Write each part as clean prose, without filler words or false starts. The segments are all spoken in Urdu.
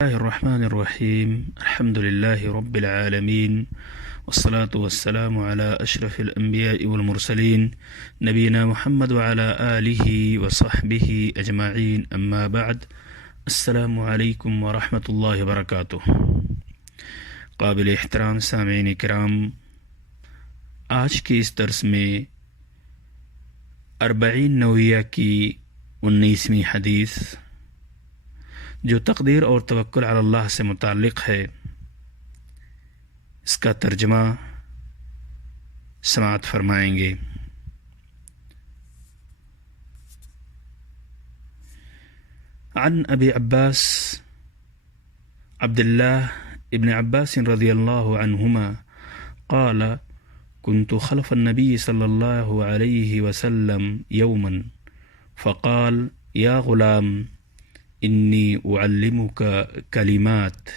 الله الرحمن الرحيم. الحمد لله رب العالمين، والصلاة والسلام على أشرف الأنبياء والمرسلين نبينا محمد وعلى آله وصحبه أجمعين، أما بعد. السلام علیکم ورحمۃ اللہ وبرکاتہ. قابل احترام سامعین کرام، آج کے اس درس میں 40 نویہ کی 19ویں حدیث جو تقدیر اور توکل علی اللہ سے متعلق ہے، اس کا ترجمہ سماعت فرمائیں گے. عن ابی عباس عبد الله ابن عباس رضی اللہ عنہما قال كنت خلف النبي صلى الله عليه وسلم يوما فقال يا غلام إني أعلمك كلمات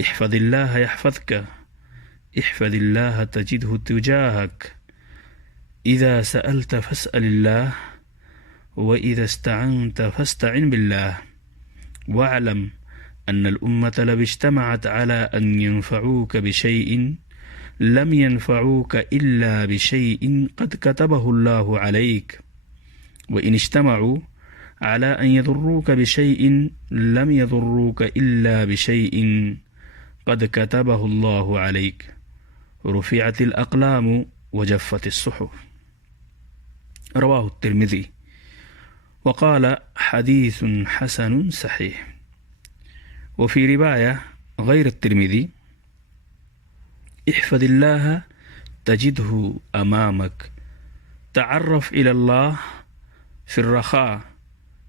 احفظ الله يحفظك احفظ الله تجده تجاهك إذا سألت فاسأل الله وإذا استعنت فاستعن بالله واعلم أن الأمة لو اجتمعت على أن ينفعوك بشيء لم ينفعوك إلا بشيء قد كتبه الله عليك وإن اجتمعوا على أن يضروك بشيء لم يضروك إلا بشيء قد كتبه الله عليك رفعت الأقلام وجفت الصحف. رواه الترمذي وقال حديث حسن صحيح. وفي رواية غير الترمذي احفظ الله تجده أمامك تعرف إلى الله في الرخاء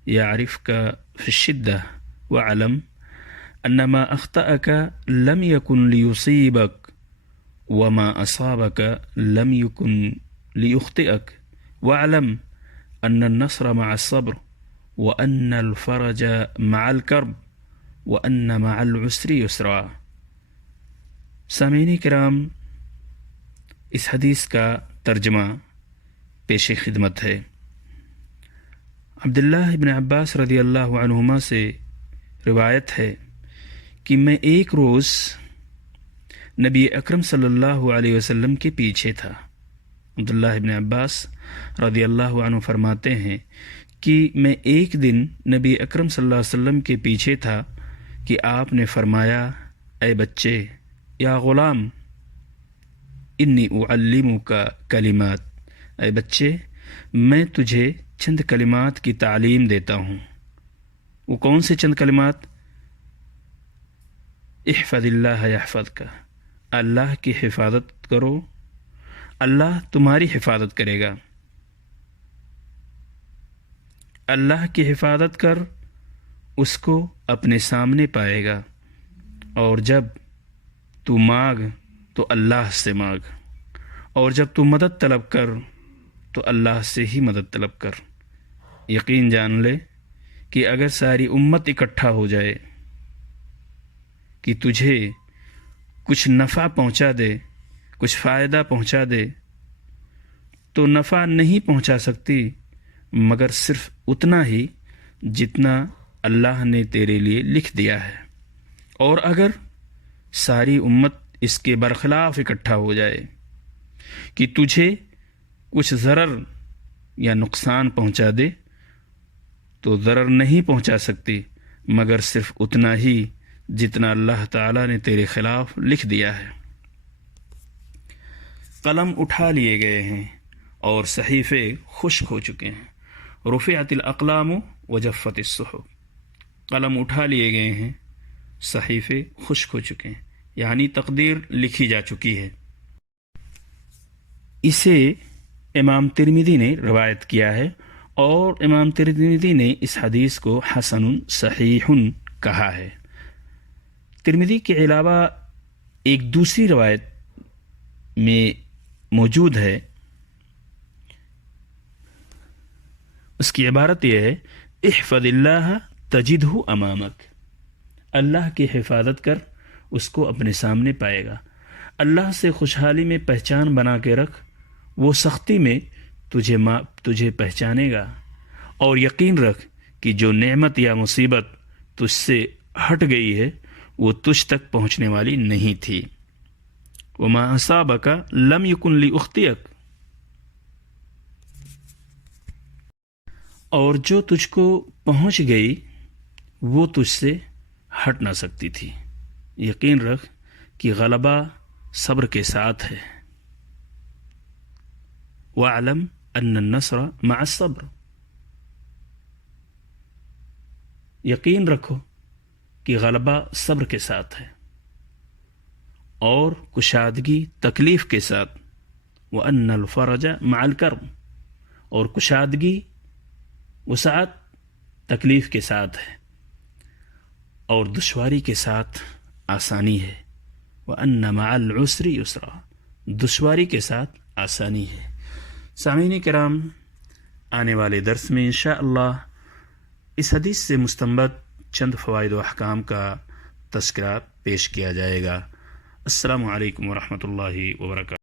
يعرفك في الشدة واعلم أن ما أخطأك لم يكن ليصيبك وما أصابك لم يكن ليخطئك واعلم أن النصر مع الصبر وأن الفرج مع الكرب وأن مع العسر يسرا. سامعین کرام، اس حدیث کا ترجمہ پیش خدمت ہے. عبداللہ ابن عباس رضی اللہ عنہما سے روایت ہے کہ میں ایک روز نبی اکرم صلی اللہ علیہ وسلم کے پیچھے تھا. عبداللہ ابن عباس رضی اللہ عنہ فرماتے ہیں کہ میں ایک دن نبی اکرم صلی اللہ علیہ وسلم کے پیچھے تھا کہ آپ نے فرمایا، اے بچے، یا غلام انی اعلمک کلمات، اے بچے میں تجھے چند کلمات کی تعلیم دیتا ہوں. وہ کون سے چند کلمات؟ احفظ اللہ یحفظک، اللہ کی حفاظت کرو، اللہ تمہاری حفاظت کرے گا. اللہ کی حفاظت کر، اس کو اپنے سامنے پائے گا، اور جب تو مانگ تو اللہ سے مانگ، اور جب تو مدد طلب کر تو اللہ سے ہی مدد طلب کر. یقین جان لے کہ اگر ساری امت اکٹھا ہو جائے کہ تجھے کچھ نفع پہنچا دے، کچھ فائدہ پہنچا دے، تو نفع نہیں پہنچا سکتی مگر صرف اتنا ہی جتنا اللہ نے تیرے لیے لکھ دیا ہے. اور اگر ساری امت اس کے برخلاف اکٹھا ہو جائے کہ تجھے کچھ ضرر یا نقصان پہنچا دے، تو ضرر نہیں پہنچا سکتی مگر صرف اتنا ہی جتنا اللہ تعالیٰ نے تیرے خلاف لکھ دیا ہے. قلم اٹھا لیے گئے ہیں اور صحیفے خشک ہو چکے ہیں. رفعت الاقلام وجفت الصحف، قلم اٹھا لیے گئے ہیں، صحیفے خشک ہو چکے ہیں، یعنی تقدیر لکھی جا چکی ہے. اسے امام ترمذی نے روایت کیا ہے، اور امام ترمذی نے اس حدیث کو حسن صحیح کہا ہے. ترمذی کے علاوہ ایک دوسری روایت میں موجود ہے، اس کی عبارت یہ ہے، احفظ اللہ تجدہ امامک، اللہ کی حفاظت کر، اس کو اپنے سامنے پائے گا. اللہ سے خوشحالی میں پہچان بنا کے رکھ، وہ سختی میں تجھے پہچانے گا. اور یقین رکھ کہ جو نعمت یا مصیبت تجھ سے ہٹ گئی ہے وہ تجھ تک پہنچنے والی نہیں تھی۔ وما اصابک لم یکن لیخطئک، اور جو تجھ کو پہنچ گئی وہ تجھ سے ہٹ نہ سکتی تھی۔ یقین رکھ کہ غلبہ صبر کے ساتھ ہے۔ وَاعْلَمْ أَنَّ النَّصْرَ مَعَ الصَّبْرِ، یقین رکھو کہ غلبہ صبر کے ساتھ ہے اور کشادگی تکلیف کے ساتھ۔ وَأَنَّ الْفَرَجَ مَعَ الْكَرْبِ، اور کشادگی وسعت تکلیف کے ساتھ ہے اور دشواری کے ساتھ آسانی ہے۔ وَأَنَّ مَعَ الْعُسْرِ يُسْرًا، دشواری کے ساتھ آسانی ہے۔ سامعین کرام، آنے والے درس میں انشاءاللہ اس حدیث سے مستنبط چند فوائد و احکام کا تذکرہ پیش کیا جائے گا۔ السلام علیکم ورحمۃ اللہ وبرکاتہ۔